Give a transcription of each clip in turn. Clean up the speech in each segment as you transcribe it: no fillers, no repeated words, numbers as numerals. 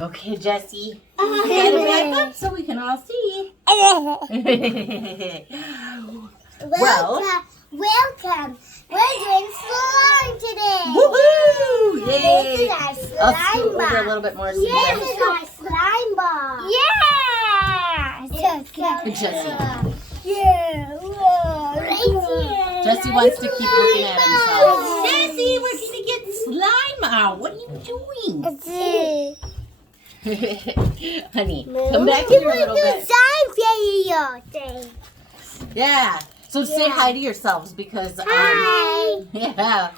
Okay, Jessie. You gotta back up so we can all see. Welcome. We're doing slime today. Woohoo! This is Yay! our I'll slime scoot over a ball. little bit more so you This guys. is our slime ball. Yeah. Jessie. Yeah. Right here. Jessie wants to keep looking at himself. Jessie, we're gonna get slime out. What are you doing? Honey, come back here a little bit. Yeah. So say hi to yourselves because Hi. yeah.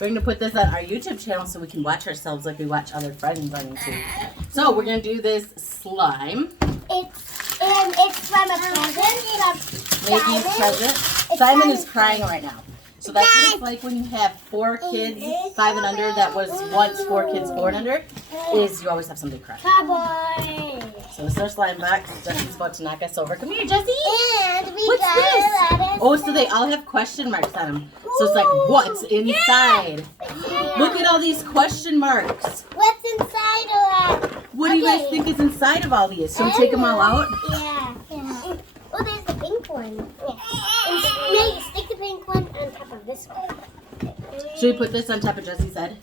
We're gonna put this on our YouTube channel so we can watch ourselves like we watch other friends on YouTube. So we're gonna do this slime. It's from a present from Maggie's Simon. present. Simon is crying right now. So that's what it's like when you have 4 kids, 5 and under, that was once 4 kids, 4 and under, is you always have somebody cry. Cowboy. So this is our slime box. Jessie's about to knock us over. Come here, Jessie. And we What's got this? a lot of Oh, so they all have question marks on them. So it's like, what's inside? Look at all these question marks. What's inside of that? What do you guys think is inside of all these? Should we take them all out? Yeah. Oh, there's the pink one. Yeah. Maybe stick the pink one on top of this one. Should we put this on top of Jessie's head?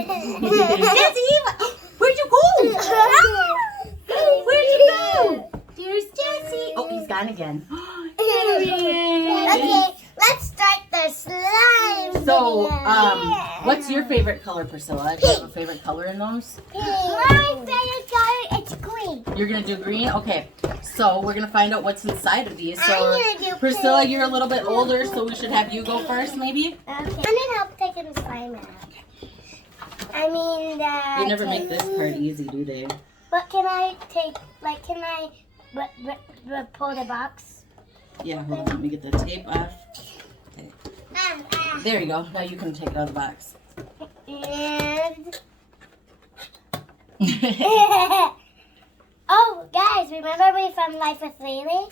Jessie, Where'd you go? Where'd you go? There's Jessie. Oh, he's gone again. Okay, let's start the slime. So, video. what's your favorite color, Priscilla? Do you have a favorite color in those? My favorite color is green. You're gonna do green? Okay. So we're gonna find out what's inside of these. So I'm gonna do Priscilla, pink. you're a little bit older, so we should have you go first, maybe? Okay. I need help taking the slime out. I mean that. They never make this part easy, do they? But can I take? Like, can I pull the box? Yeah, hold on, let me get the tape off. Okay. There you go. Now you can take it out of the box. And oh, guys, remember me from Life with Lily?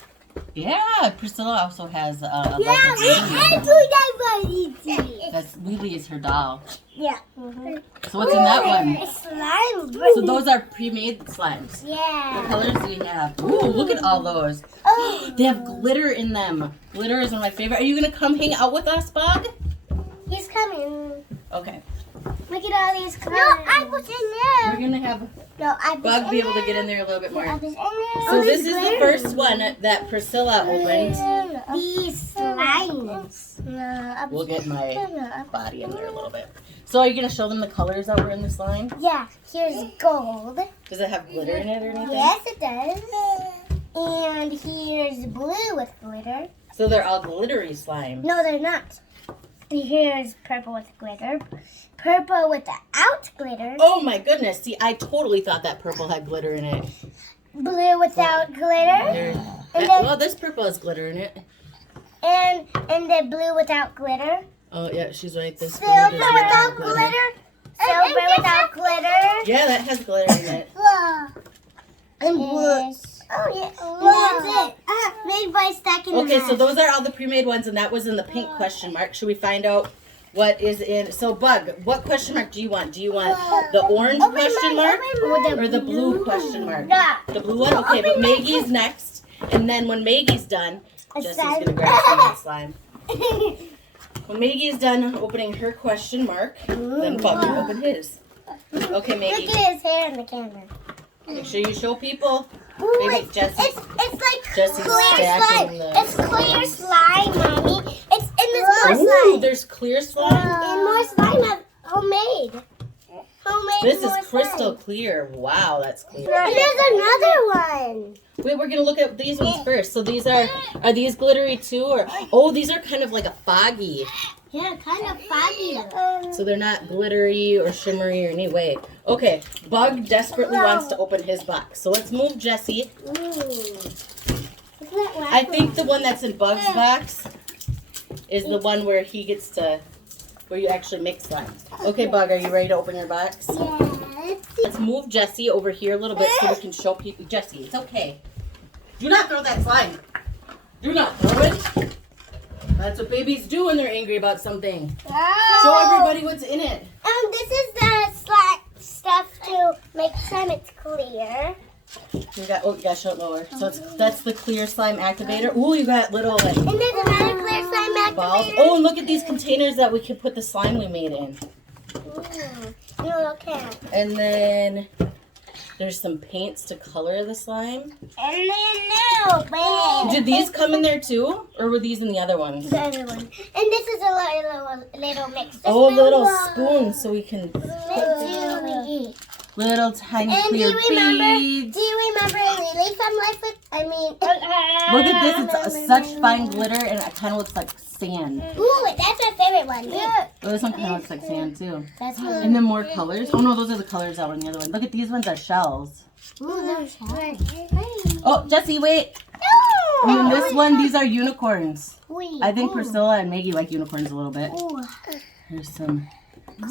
Yeah, Priscilla also has a Yeah, Lego That's Lily is her doll. Yeah. So what's in that one? It's slime. So those are pre-made slimes. What Yeah. colors do we have? Ooh, look at all those. Oh, They have glitter in them. Glitter is one of my favorite. Are you gonna come hang out with us, Bug? he's coming. Okay. Look at all these colors. No, I was in there. We're gonna have No, I was Bug in be able to there. get in there a little bit I more. was in there. So this is the first one that Priscilla opened. These slimes. We'll get my body in there a little bit. So are you gonna show them the colors that were in the slime? Yeah, here's gold. Does it have glitter in it or anything? Yes, it does. And here's blue with glitter. So they're all glittery slime. No, they're not. Here's purple with glitter. Purple without glitter. Oh my goodness. See, I totally thought that purple had glitter in it. Blue without glitter. There- And then- well, this purple has glitter in it. And the blue without glitter. Oh yeah, she's right. This blue Silver does not without have glitter. Silver without glitter. Yeah, that has glitter in it. And blue. Oh yeah. That's it. Made by stacking the Okay, so mask. those are all the pre-made ones, and that was in the pink question mark. Should we find out what is in? So, Bug, what question mark do you want? Do you want the orange question mark or the blue question mark? Yeah. The blue one? Okay, but Maggie's next. And then when Maggie's done, Jessie's going to grab some of that slime. When Maggie is done opening her question mark, then Bug will open his. Okay, Maggie, Look at his hair in the camera. make sure you show people. Ooh, Maybe Jessie. it's like Jessie's clear stacking slime. the- It's clear slime, mommy. It's in this more Ooh, slime. there's clear slime. And more slime of homemade. Homemade. This is more crystal slime. clear. Wow, that's clear. And there's another one. Wait, we're gonna look at these ones first. So these are these glittery too, or oh, these are kind of like a foggy. Yeah, kind of foggy. So they're not glittery or shimmery or any way. Okay, Bug desperately wants to open his box. So let's move Jessie. I think the one that's in Bug's box is the one where he gets to, where you actually make slime. Okay, Bug, are you ready to open your box? Yes. Let's move Jessie over here a little bit so we can show people. Jessie, it's okay. Do not throw that slime. Do not throw it. That's what babies do when they're angry about something. Show everybody what's in it. This is the slime stuff to make slime. It's clear. You got, oh, you gotta show it lower. So that's the clear slime activator. Ooh, you got little like And there's another clear slime activator. balls. Oh, and look at these containers that we can put the slime we made in. No, okay. And then there's some paints to color the slime. And then no, babe. Did these come in there too? Or were these in the other ones? The other one. And this is a little mixer Oh, spoon. little spoons so we can What do we eat? little tiny And clear do you beads. remember Lily from Life with, Look at this, it's such fine glitter and it kind of looks like sand. Ooh, that's my favorite one. Oh, this one kind of looks like sand too. That's And then more colors. Oh no, those are the colors that were in the other one. Look at these ones are shells. Ooh, those Oh, Jessie, wait. And then this one, these are unicorns. I think Priscilla and Maggie like unicorns a little bit. Ooh. There's some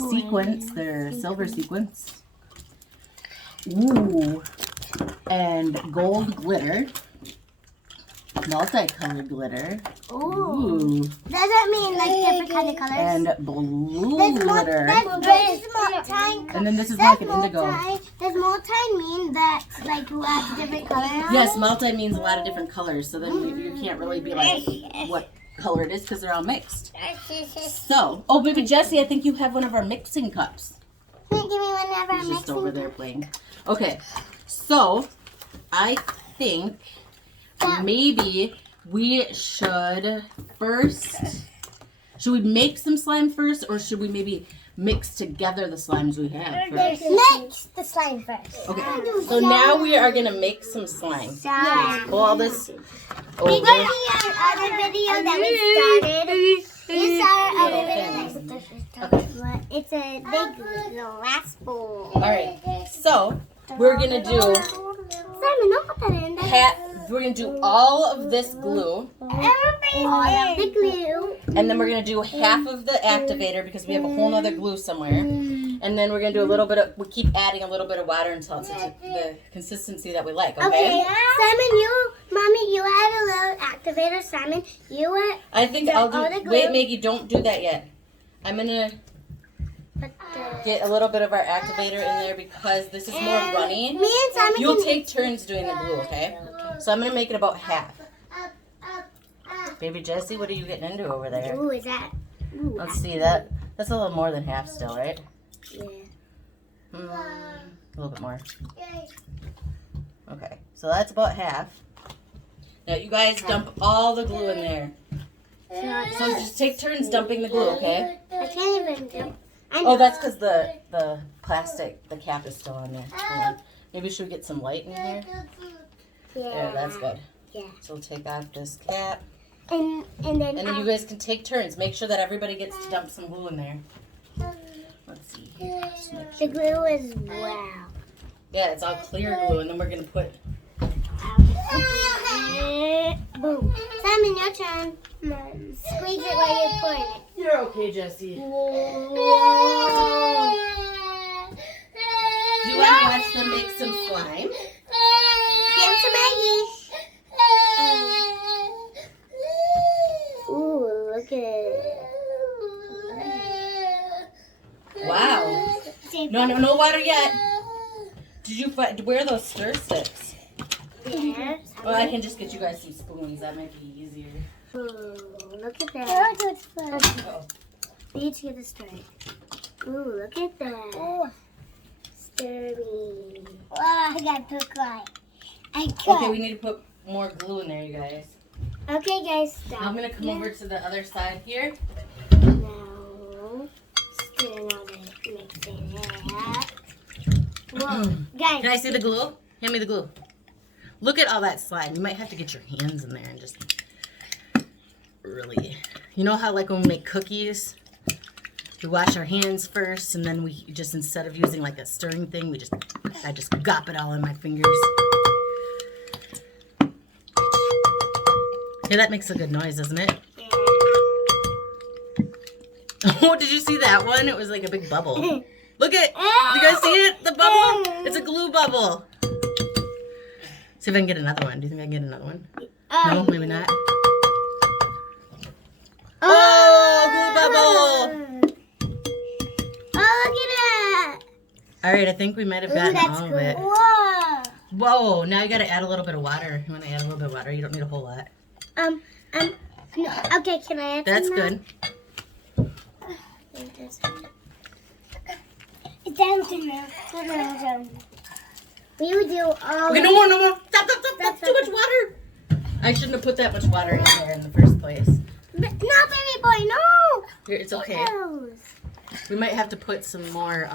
sequins. They're silver sequins. Ooh. And gold glitter. Multicolored glitter. Ooh. Does that mean like different kind of colors? And blue glitter. And then this is like an indigo. Does multi mean that like lots of different colors? Yes, multi means a lot of different colors. So then you can't really be like what color it is because they're all mixed. So, oh, baby Jessie, I think you have one of our mixing cups. Give me one of our He's just over mixing. there playing. Okay, so I think maybe we should first. Should we make some slime first, or should we maybe mix together the slimes we have first? Mix the slime first. Okay, so now we are gonna make some slime. Yeah. Pull all this over. Remember our other video that we started? We started our other video. It's a big glass bowl. All right, so we're gonna do Simon, don't put that in there. we're gonna do all of this glue, All of the glue. and then we're gonna do half of the activator because we have a whole nother glue somewhere, and then we're gonna do a little bit of. We keep adding a little bit of water until it's the consistency that we like. Okay. Okay, Simon, Mommy, you had a little activator. Simon, you were. I think I'll do. Wait, Maggie, don't do that yet. I'm gonna get a little bit of our activator in there because this is more runny. Me and Simon. You'll take turns doing the glue, okay? So I'm gonna make it about half. Baby Jessie, what are you getting into over there? Ooh, is that? Ooh, Let's see that. That's a little more than half still, right? yeah. A little bit more. Okay, so that's about half. Now you guys dump all the glue in there. So just take turns dumping the glue, okay? I can't even do. Oh, that's because the plastic, the cap is still on there. Hold on. Maybe should we get some light in here? Yeah, that's good. Yeah. So we'll take off this cap. And then And then you guys can take turns. Make sure that everybody gets to dump some glue in there. Let's see. Just make the sure. glue is wow. Yeah, it's all clear glue, and then we're gonna put. Boom. Simon, your turn. Squeeze it while you're pouring it. You're okay, Jessie. Do you want to watch them make some slime? Give it to Maggie. Ooh, look at it. Wow. No water yet. Did you where are those stir sticks? Yeah. Well, I can just get you guys some spoons. That might be easier. Ooh, look at that. Uh-oh. We need to get this straight. Ooh, look at that. Ooh. Stirring. Oh, I got to cry. Okay, we need to put more glue in there, you guys. Okay, guys, stop. I'm gonna come over to the other side here. Now, stirring all the mixing it. Whoa, guys. Can I see the glue? Hand me the glue. Look at all that slime. You might have to get your hands in there and just really. You know how like when we make cookies, we wash our hands first, and then we just instead of using like a stirring thing, I just gop it all in my fingers. Yeah, that makes a good noise, doesn't it? Yeah. Oh, did you see that one? It was like a big bubble. Look at, you guys see it? The bubble? It's a glue bubble. See if I can get another one. Do you think I can get another one? No, maybe not. Oh, glue bubble. Oh, look at that. All right, I think we might have gotten that's all of good. it. Whoa. Whoa, now you got to add a little bit of water. You want to add a little bit of water? You don't need a whole lot. No, okay, can I add That's some now? good. It's empty now. We would do all. Okay, no more, no more. Stop. That's too much water. I shouldn't have put that much water in there in the first place. No, baby boy, no. Here, it's okay. We might have to put some more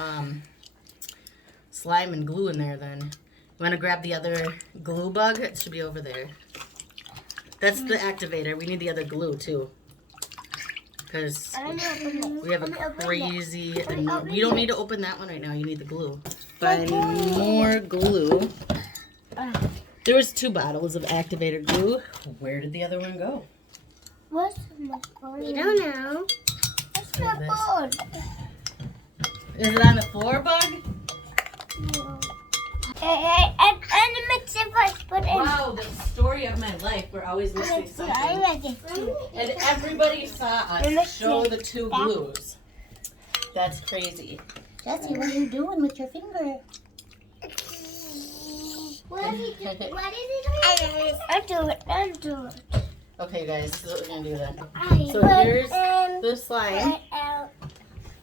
slime and glue in there then. You want to grab the other glue bug? It should be over there. That's the activator. We need the other glue too. Because we have a crazy... We don't need to open that one right now. You need the glue. Find more glue. There was 2 bottles of activator glue. Where did the other one go? What's my phone? We don't know. What's my phone? Is it on the floor, bug? And mix it first. Put in. Wow, the story of my life. We're always missing something. And everybody saw us show the 2 glues. That's crazy. Jessie, what are you doing with your finger? What is it? I'll do it. Okay, guys, this is what we're going to do then. So Put here's in, the slime. Put out.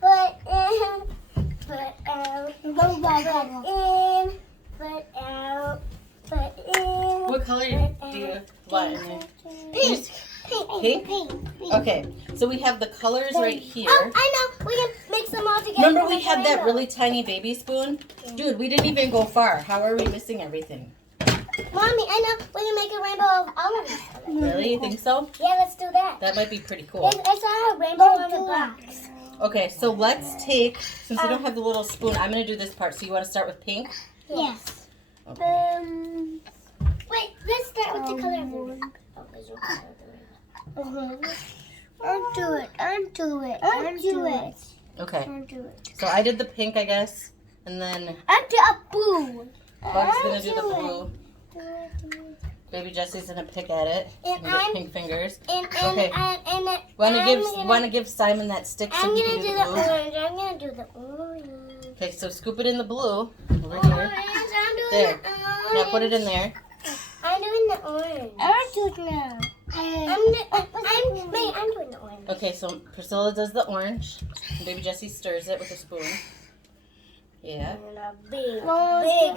Put in. Put out. Put out. Put in. What color do you want in there? Pink. Pink? Pink. Okay, so we have the colors right here. Oh, I know. We can mix them all together. Remember we had that really tiny baby spoon? Dude, we didn't even go far. How are we missing everything? Mommy, I know. We can make a rainbow of all of these. Really? You think so? Yeah, let's do that. That might be pretty cool. I saw a rainbow on the box. Okay, so let's take, since we don't have the little spoon, I'm going to do this part. So you want to start with pink? Yes. Okay. Wait, let's start with the color of the rainbow. Undo it. Okay, so I did the pink, I guess. And then Undo a boo. Bug's going to do the blue. Baby Jessie's going to pick at it. And With I'm- pink fingers. Okay. Want to give Simon that stick so I'm he gonna can do do the the blue? orange. I'm gonna do the orange. Okay, so scoop it in the blue over here. I'm doing There. the orange. Now put it in there. I'm doing the orange. I'm doing now. I'm doing the orange. Okay, so Priscilla does the orange. And Baby Jessie stirs it with a spoon. Yeah. And a big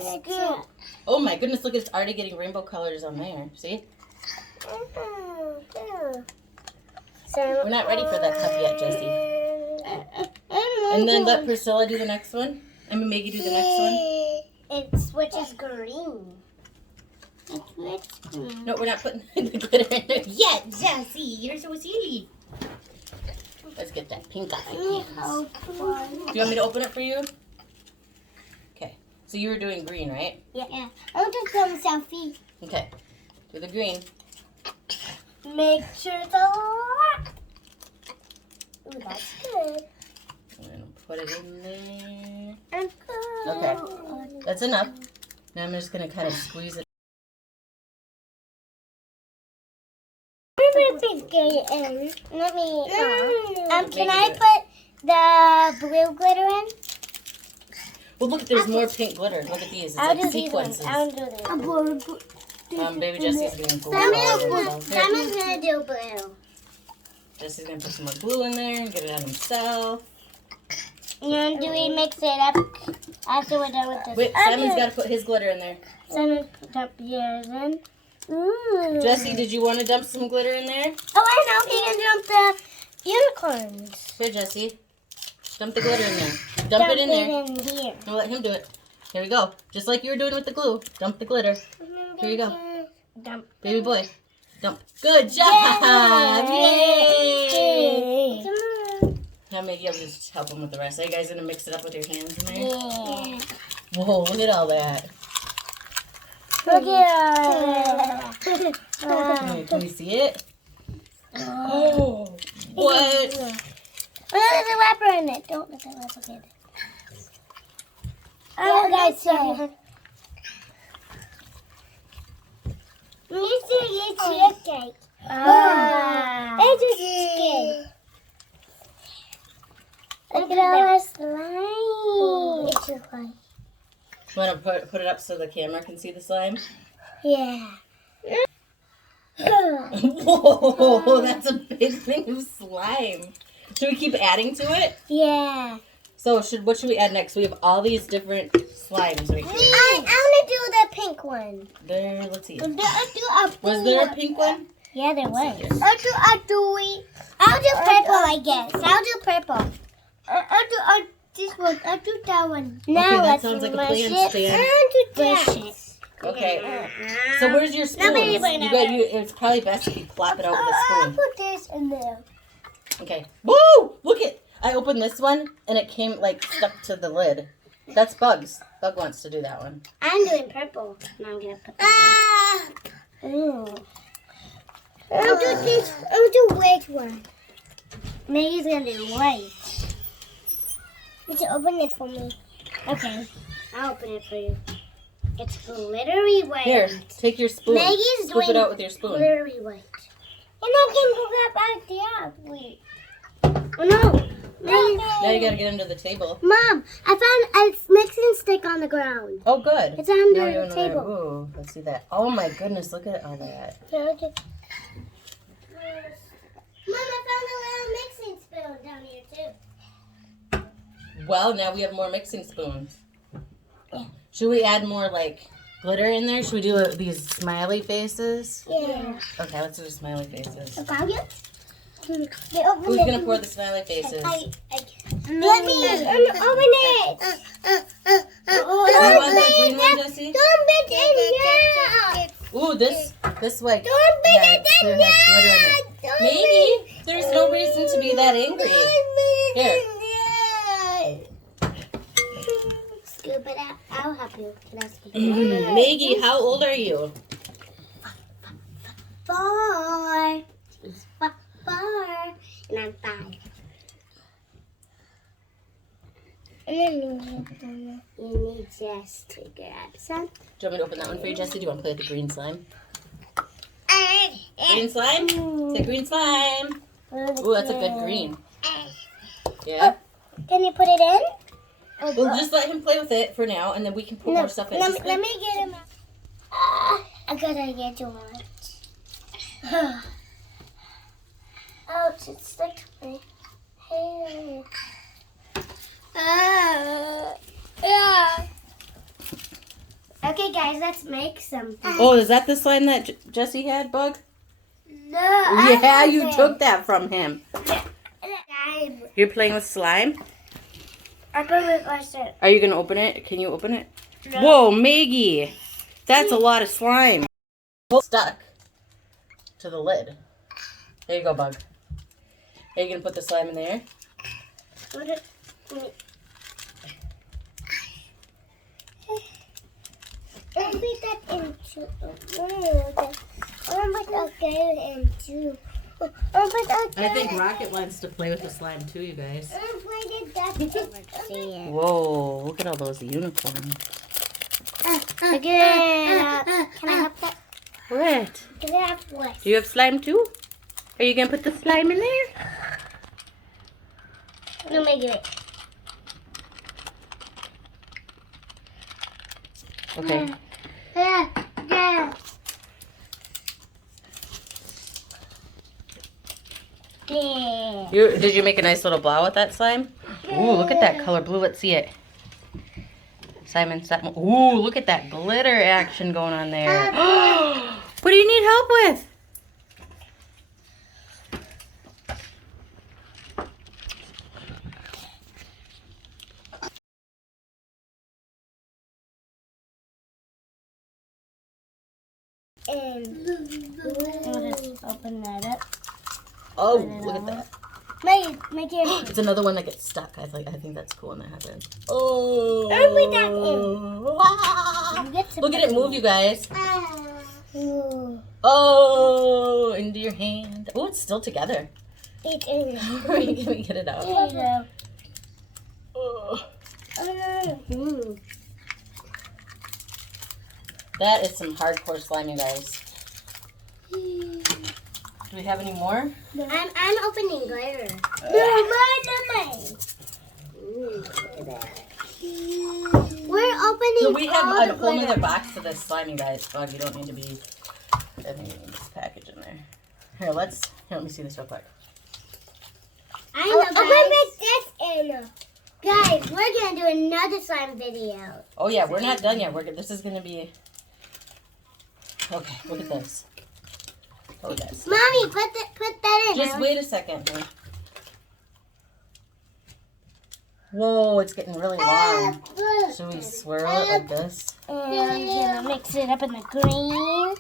scoop. Oh my goodness, look, it's already getting rainbow colors on there. See? We're not ready for that cup yet, Jessie. And then let Priscilla do the next one. I mean, Maggie do the next one. It switches green. No, we're not putting the glitter in there yet, Jessie. You're so silly. Let's get that pink off your hands. Do you want me to open it for you? Okay. So you were doing green, right? Yeah. I'll just film a selfie. Okay. Do the green. Make sure the lock. Ooh, that's good. And put it in there. And good. Okay. That's enough. Now I'm just going to kind of squeeze it. Let me. Can Maybe I do it. put the blue glitter in? Well, look, there's more pink glitter. Look at these. It's I'll like do these ones. sequences. I'll do these. Baby Jessie's doing glue. Simon's gonna do blue. Jessie's going to put some more glue in there and get it on himself. And do we mix it up after we're done with this? Wait, Simon's got to put his glitter in there. Simon put up yours in. Ooh. Jessie, did you want to dump some glitter in there? Oh, I know. We can dump the unicorns. Here, Jessie. Dump the glitter in there. Dump it in there. in here. I'll let him do it. Here we go. Just like you were doing with the glue. Dump the glitter. Here you go. Dump. Baby boy. Dump. Good job. Yay. Come on. Now maybe I'll just help him with the rest. Are you guys going to mix it up with your hands in there? Yeah. Whoa, look at all that. Look at Can we see it? Oh, what? There's a wrapper in it. Don't let that wrapper get it. Oh, guys, sorry. It's a cheesecake. It's a cheesecake. Look at all our slime. It's a slime. You want to put it up so the camera can see the slime? Yeah. Whoa, that's a big thing of slime. Should we keep adding to it? Yeah. So what should we add next? We have all these different slimes right here. I want to do the pink one. There, let's see. I'll do Was there a pink one? Yeah, there was. Yes. I'll do purple, I guess. I'll do purple. I'll do this one. I'll do that one. Okay, Now that let's sounds like a mush plan, it. Stan. I'll do that. Okay. So where's your spoons? Nobody You went got you. It's probably best if you plop it out with a I'll spoon. put this in there. Okay. Woo! Look it. I opened this one and it came like stuck to the lid. That's Bugs. Bug wants to do that one. I'm doing purple. Now I'm gonna put that in. Ooh. I'll do this. I'll do white one. Maggie's gonna do white. You should open it for me. Okay. I'll open it for you. It's glittery white. Here, take your spoon. Maggie's Scoop it doing out with your spoon. glittery white. And I can put that back there. Wait. Oh no. Now you gotta get under the table. Mom, I found a mixing stick on the ground. Oh, good. It's under Now you're the under- table. Ooh, let's see that. Oh my goodness, look at all that. Mom, I found a little mixing spoon down here too. Well, now we have more mixing spoons. Should we add more like glitter in there? Should we do these smiley faces? Yeah. Okay, let's do the smiley faces. About you? Who's gonna pour the smiley faces? Let me open it. You want that green one, Jessie? Don't put it in here. Ooh, this way. Don't put Yeah, it in clear here. has glitter in it. Maybe. There's no reason to be that angry. Here. Scoop it out. I'll help you. Can I scoop it Maggie, how old are you? 4. She's 4. And I'm 5. You need just to grab some. Do you want me to open that one for you, Jessie? Do you want to play with the green slime? Green slime? Say green slime. Ooh, that's a good green. Yeah? Can you put it in? We'll just let him play with it for now, and then we can put more stuff in. Let Just me get him. I gotta get you one. Ouch, it stuck to my hair. Okay, guys, let's make some. Oh, is that the slime that Jessie had, Bug? No. Yeah, you took that from him. You're playing with slime? I put it myself. Are you going to open it? Can you open it? Whoa, Maggie. That's a lot of slime. Stuck to the lid. There you go, Bug. Are you going to put the slime in there? I'll put that into. I think Rocket wants to play with the slime too, you guys. Look Whoa, look at all those unicorns. at it. Can I have that? What? Can I have what? Do you have slime too? Are you going to put the slime in there? No, make it. Okay. Yeah. Yeah. Did you make a nice little blow with that slime? Ooh, look at that color blue. Let's see it. Simon. Ooh, look at that glitter action going on there. What do you need help with? And open that up. Oh, look at that. Make it. It's another one that gets stuck. I think that's cool when that happens. Oh. Put that in. Wow. Look at it move, you guys. Ooh. Oh, into your hand. Oh, it's still together. It is. Can we get it out? There you go. Oh. Mm. That is some hardcore slime, you guys. Do we have any more? I'm opening glitter. No, mine. at that. We're opening. So we have all a the whole nother glitter. box to this slime, you guys. Oh, you don't need to be. I think you need this package in there. Here, let me see this real quick. I'm gonna make this in. Guys, we're gonna do another slime video. Oh yeah, we're not done yet. This is gonna be. Okay, look at this. Oh, guys. Mommy, put that in. Just wait a second. Whoa, it's getting really long. Should we swirl it like this? And mix it up in the green.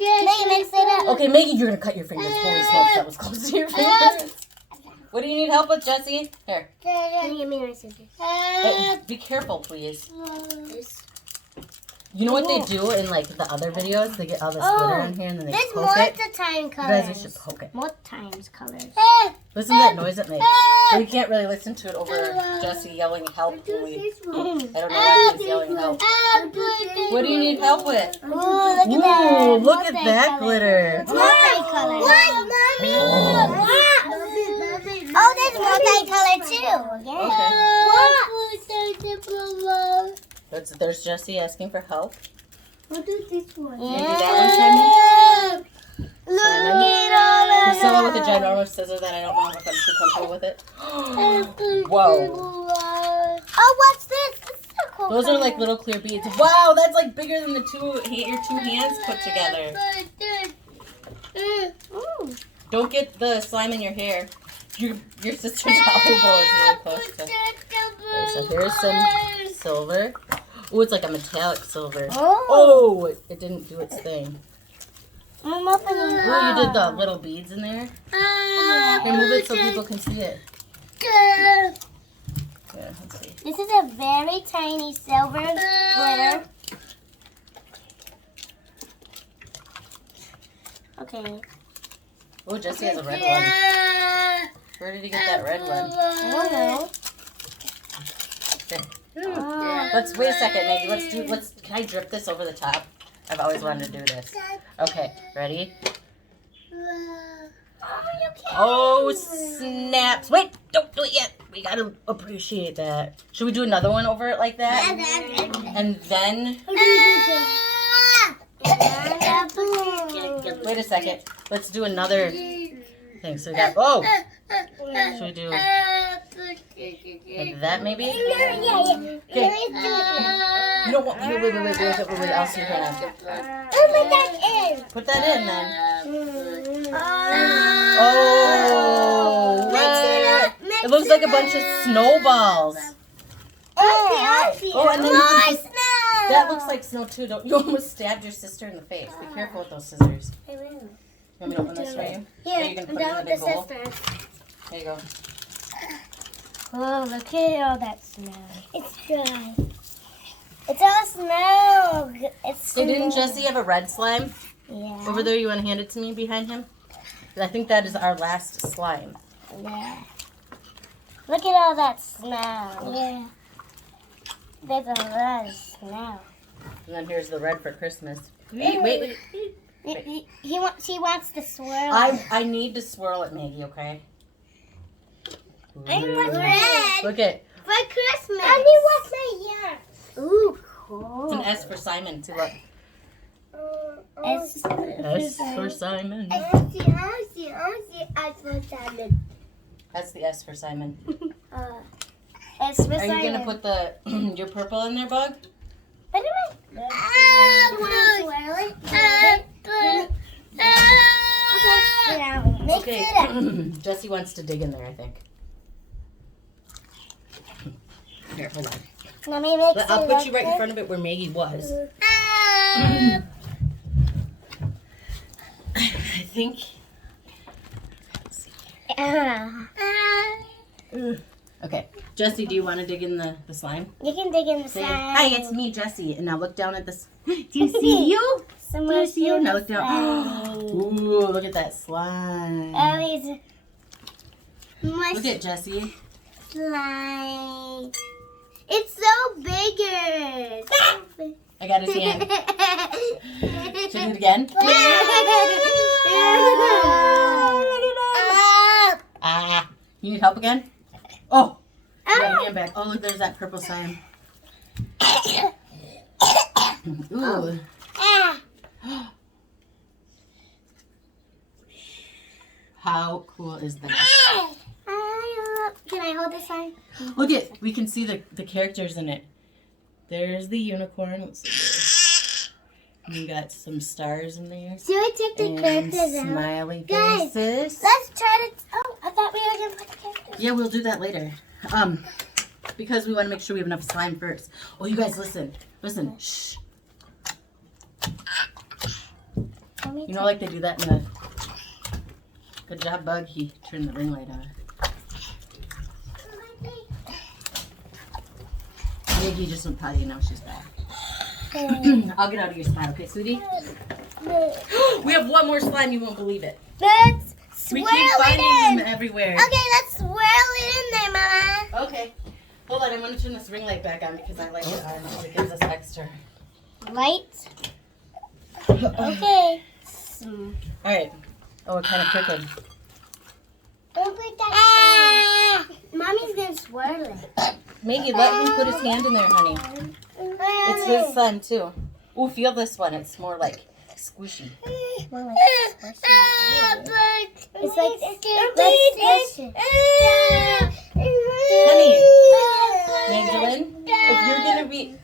Maggie, mix it up. Okay, Maggie, you're gonna cut your fingers. Holy smokes, that was close to your fingers. What do you need help with, Jesse? Here. Can you give me my scissors? Be careful, please. You know what they do in like the other videos? They get all this glitter in here and then they There's poke it. multi-time You colors. guys, we should poke it. Multi-times colors. Listen to that noise it makes. But you can't really listen to it over Jesse yelling help. Fully. I don't know why he's yelling help. What do you need help with? Ooh, look at that. Ooh, look at that glitter. It's multicolored. What, Mommy? Oh, there's multicolored too. Yeah. There's Jesse asking for help. What is this one? Maybe that one, Simon? Look Simon? at all that. Priscilla with a ginormous scissor that I don't know if I'm too comfortable with it. Whoa. Oh, what's this? This is so cool. Those are like little clear beads. Wow, that's like bigger than your two hands put together. Ooh. Don't get the slime in your hair. Your sister's elbow is really close to. Okay, so here's some silver. Oh, it's like a metallic silver. Oh, it didn't do its thing. I'm opening Oh, you did the little beads in there. Here, move it so people can see it. Yeah, let's see. This is a very tiny silver glitter. Okay. Oh, Jesse has a red one. Where did he get that red one? I don't know. Okay. Let's wait a second, Maggie. Can I drip this over the top? I've always wanted to do this. Okay, ready? Oh, snaps. Wait, don't do it yet. We gotta appreciate that. Should we do another one over it like that? And then, wait a second. Let's do another thing. So we got, oh, should we do like that maybe? Okay. You don't want, wait, I'll see her now. Put that in then. Oh, what? It looks like a bunch of snowballs. Oh, and then you can put, that looks like snow too. Don't you almost stabbed your sister in the face? Be careful with those scissors. You want me to open this for you? Or you can put it in a big bowl. There you go. Oh, look at all that snow. It's dry. It's all snow. It's So didn't Jesse have a red slime Yeah. over there? You want to hand it to me behind him? I think that is our last slime. Yeah. Look at all that snow. Yeah. There's a lot of snow. And then here's the red for Christmas. Wait. She wants to swirl. I need to swirl it, Maggie, okay? I want red. Look at For Christmas. Daddy wants my yarn. Ooh, cool. it's an S for Simon. See, look. S S for Simon. I see S for Simon. That's the S for Simon. S for Are Simon. you gonna put the your purple in there, Bug? Put it in. You want to swirl it? Okay. Now mix Okay. it up. Jesse wants to dig in there, I think. Here, hold on. Let me mix it I'll put you up right in there. front of it where Maggie was. I think. Okay, Jesse, do you want to dig in the slime? You can dig in the Say, side. hi, it's me, Jesse. And now look down at this. Do you see you? Do you see you? Now look down. Ooh, look at that slime. Oh, he's Look at Jesse. slime. It's so bigger. I got his hand. Should we do it again? Ah, you need help again? Oh! You got your hand back. Oh, look, there's that purple slime. Ooh. How cool is that? Can I hold this slime? Look it. We can see the characters in it. There's the unicorn. Let's see. We got some stars in there. Should we take the And characters out? smiley Guys, faces. let's try to. Oh, I thought we were going to put the characters. Yeah, we'll do that later. Because we want to make sure we have enough slime first. Oh, you guys, listen. Listen. Shh. You know, like they do that in the... Good job, Bug. He turned the ring light on. Maggie just went potty and now she's back. I'll get out of your spot, okay, sweetie? We have one more slime. You won't believe it. Let's We swirl keep finding it in. them everywhere. Okay, let's swirl it in there, Mama. Okay. Hold on. I'm going to turn this ring light back on because I like it on because it gives us extra. Lights. Okay. All right. Oh, it kind of crooked. Don't put that. Mommy's gonna swirl it. Maggie, let him put his hand in there, honey. It's his slime too. Ooh, feel this one. It's more like squishy. It's like let's squish it. Honey, Magdalene, if you're gonna be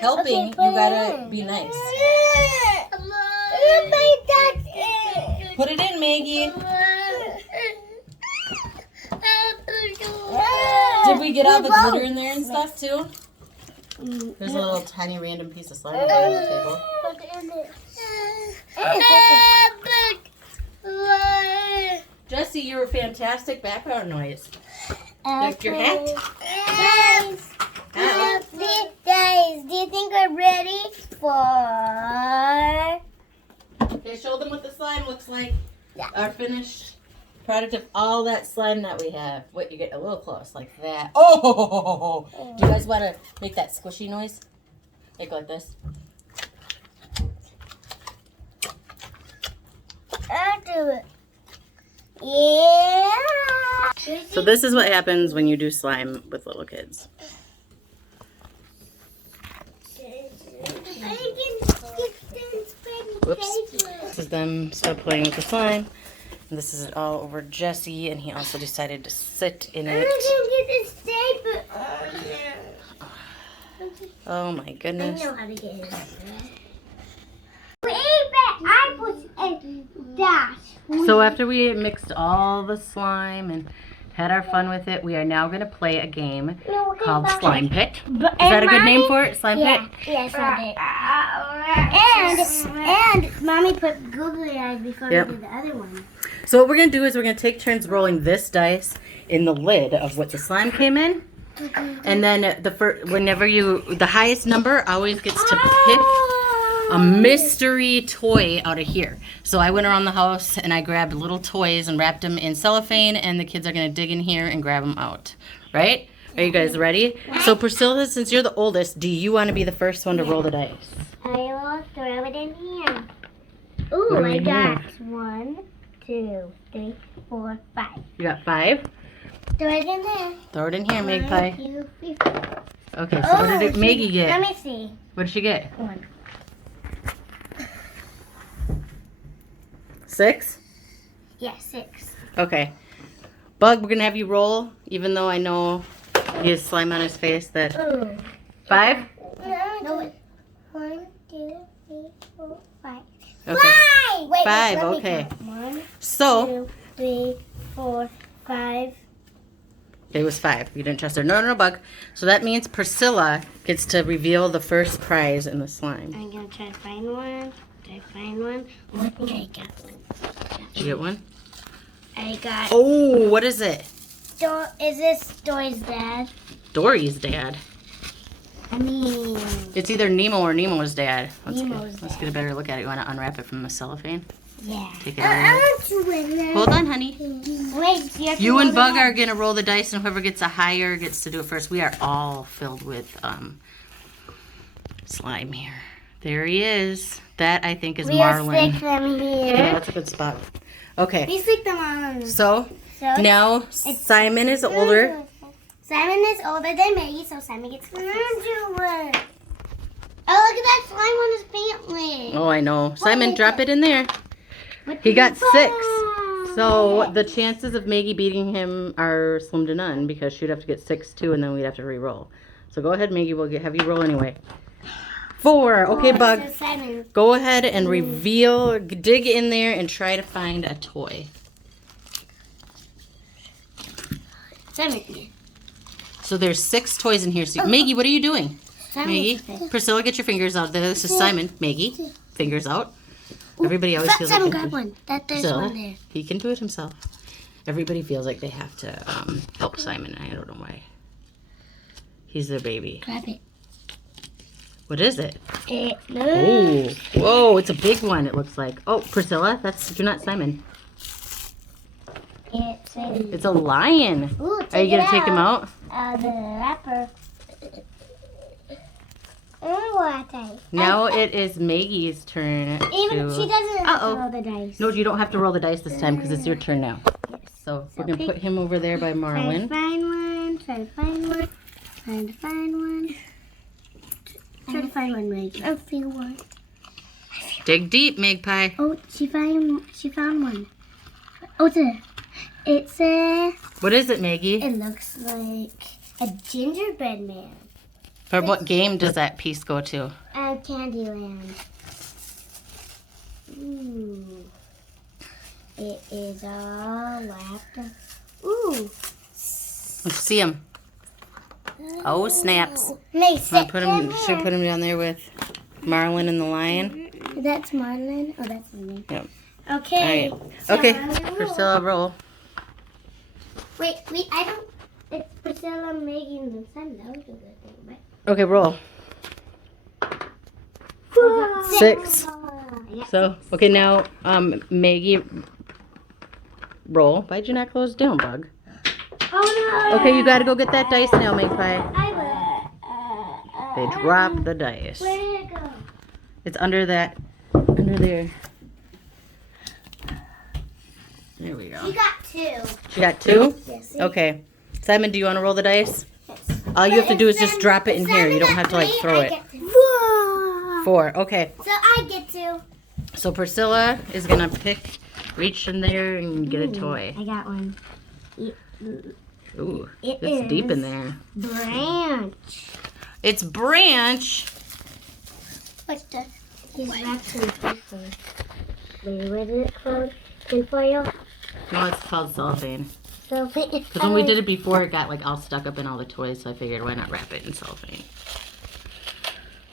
helping, you gotta be nice. Put it in, Maggie. Did we get all the glitter in there and stuff too? There's a little tiny random piece of slime on the table. Jesse, you're a fantastic background noise. Lift your hat. Guys, do you think we're ready for... Okay, show them what the slime looks like. Our finished product of all that slime that we have. What, you get a little close, like that. Oh! Do you guys want to make that squishy noise? Make it like this. I'll do it. Yeah. So this is what happens when you do slime with little kids. Whoops. This is them still playing with the slime. And this is it all over Jesse, and he also decided to sit in it. Oh my goodness. I know how to get it. I put a dash. So after we mixed all the slime and had our fun with it, we are now going to play a game called Slime Pit. Is that a good name for it? Slime Pit? Yes, I did. And Mommy put googly eyes before we did the other one. So what we're going to do is we're going to take turns rolling this dice in the lid of what the slime came in. And then the highest number always gets to pick a mystery toy out of here. So I went around the house and I grabbed little toys and wrapped them in cellophane, and the kids are going to dig in here and grab them out. Right? Are you guys ready? So Priscilla, since you're the oldest, do you want to be the first one to roll the dice? I will throw it in here. Ooh, I got 1, 2, 3, 4, 5. You got 5? Throw it in there. Throw it in here, Magpie. 1, 2, 3, 4. Okay, so what did Maggie get? Let me see. What did she get? 1. 6? Yeah, 6. Okay. Bug, we're going to have you roll, even though I know he has slime on his face. That 5? No. 1, 2, 3, 4, 5. Okay. 5! Wait, 5, let me okay. count. 1, So, 2, 3, 4, 5. it was 5. You didn't trust her. No, Bug. So that means Priscilla gets to reveal the first prize in the slime. I'm going to try to find one. Okay, I got one. Did you get one? I got... Oh, what is it? Is this Dory's dad? Dory's dad. I mean... It's either Nemo or Nemo's dad. Nemo's Let's get a better look at it. You want to unwrap it from the cellophane? Yeah. Take it out. want to win that. Hold on, honey. Wait, You and Bug are going to roll the dice, and whoever gets a higher gets to do it first. We are all filled with slime here. There he is. That, I think, is Marlin. Stick them Yeah, here. that's a good spot. Okay. We stick them on. So, So Now Simon is older. Simon is older than Maggie, so Simon gets to work. Oh, look at that slime on his pant leg. Oh, I know. Simon, drop it in there. What He did got you 6. find? So the chances of Maggie beating him are slim to none because she'd have to get 6 too, and then we'd have to re-roll. So go ahead, Maggie. We'll have you roll anyway. 4. Okay, Bug. So Simon. Go ahead and reveal, dig in there, and try to find a toy. Simon. So there's 6 toys in here. So, Maggie, what are you doing? Simon. Maggie, Priscilla, get your fingers out there. This is Simon. Maggie, fingers out. Everybody always feels Simon, like grab one. There's Priscilla, one there. he can do it himself. Everybody feels like they have to help Simon. I don't know why. He's their baby. Grab it. What is it? No. Oh, whoa! It's a big one. It looks like. Oh, Priscilla, you're not Simon. It's a lion. Ooh, Are you gonna take him out? The wrapper. Oh, Now it is Maggie's turn. Even to... she doesn't have to Uh-oh. roll the dice. No, you don't have to roll the dice this time because it's your turn now. So we're gonna put him over there by Try to Marlin. find one. Try to find one. Try to find one. Try to find one, Maggie. I feel one. Dig deep, Magpie. Oh, she found one. Oh, it's a. What is it, Maggie? It looks like a gingerbread man. For what game does that piece go to? Candyland. Ooh. It is all wrapped up. Ooh. Let's see him. Oh, snaps. Nice. Should I put him down there with Marlin and the lion? That's Marlin. Oh, that's Marlin. Yep. Okay. All right. Okay, Priscilla, roll. Wait, I don't. It's Priscilla making the sun. That was a good thing, right? Okay, roll. 6. Yeah. So, okay, now, Maggie, roll. Why'd you not close down, Bug? Oh no! Okay, you gotta go get that dice now, Magpie. I will. They dropped the dice. Where did it go? It's under there. There we go. You got 2. You got 2? Yes. Okay. Simon, do you want to roll the dice? Yes. All you have to do is just drop it in here. You don't have to, like, throw it. 4. Okay. So I get 2. So Priscilla is going to reach in there and get a toy. I got one. Ooh, It it's deep in is. there. Branch. It's Branch. What's that? He's wrapped in paper. Wait, what is it called? Tinfoil? No, it's called cellophane. So Because when we did it before, it got like all stuck up in all the toys, so I figured why not wrap it in cellophane.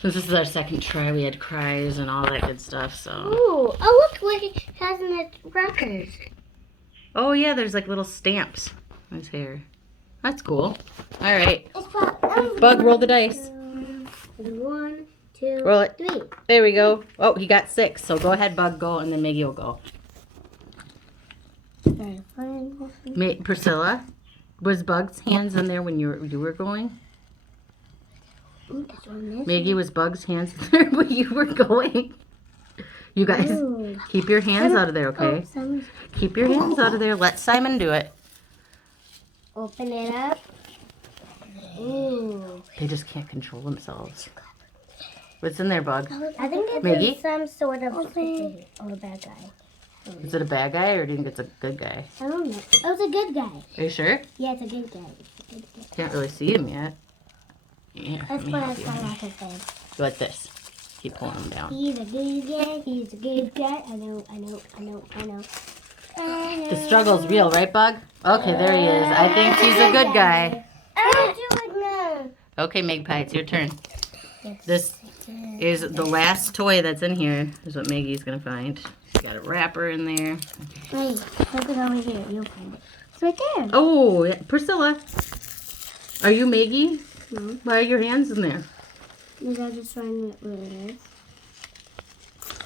Since this is our second try, we had cries and all that good stuff, so. Ooh, oh look what it has in its wrappers. Oh yeah, there's like little stamps. Nice hair. That's cool. All right. It's Bug, roll the dice. 1, 2, Roll it. 3. There we go. Oh, he got 6. So go ahead, Bug, go, and then Maggie will go. Priscilla, was Bug's hands in there when you were going? Ooh, this one is. Maggie, was Bug's hands in there when you were going? You guys, Ooh. keep your hands out of there, okay? Oh, Simon's- Keep your hands out of there. Let Simon do it. Open it up. Ooh. They just can't control themselves. What's in there, Bug? I think it's Maggie? some sort of a bad guy. Is it a bad guy or do you think it's a good guy? I don't know. Oh, it's a good guy. Are you sure? Yeah, it's a good guy. It's a good guy. Can't really see him yet. Yeah, That's let me what I help you. saw off his head. Go like this. Keep pulling him down. He's a good guy. He's a good guy. I know. The struggle's real, right, Bug? Okay, there he is. I think he's a good guy. I do it now. Okay, Magpie, it's your turn. This is the last toy that's in here. This is what Maggie's gonna find. She's got a wrapper in there. Wait, look it over here. You'll find it. It's right there. Oh, yeah. Priscilla. Are you Maggie? No. Why are your hands in there? Maybe I'll just find what it is.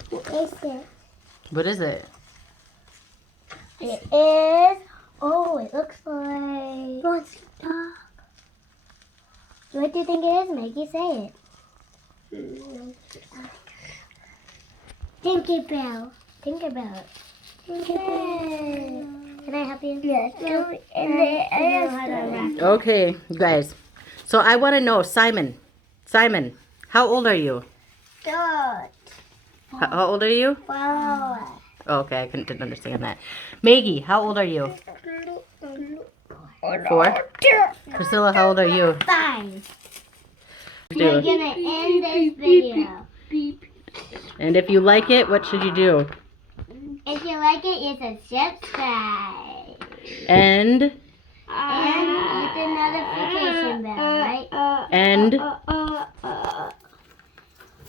What is it? What is it? It is. Oh, it looks like. Oh, it's a dog. What do you think it is? Maggie, say it. Tinkerbell. Tinkerbell. Tinkerbell. Can I help you? Yes. And Okay, guys. So I want to know, Simon, how old are you? How old are you? 4. Oh, okay, I didn't understand that. Maggie, how old are you? 4. Priscilla, how old are you? 5. Do. We're gonna end this video. And if you like it, what should you do? If you like it, you should subscribe. And And hit the notification bell, right? and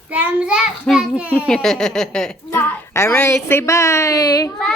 Thumbs up button. all right, say bye. Bye.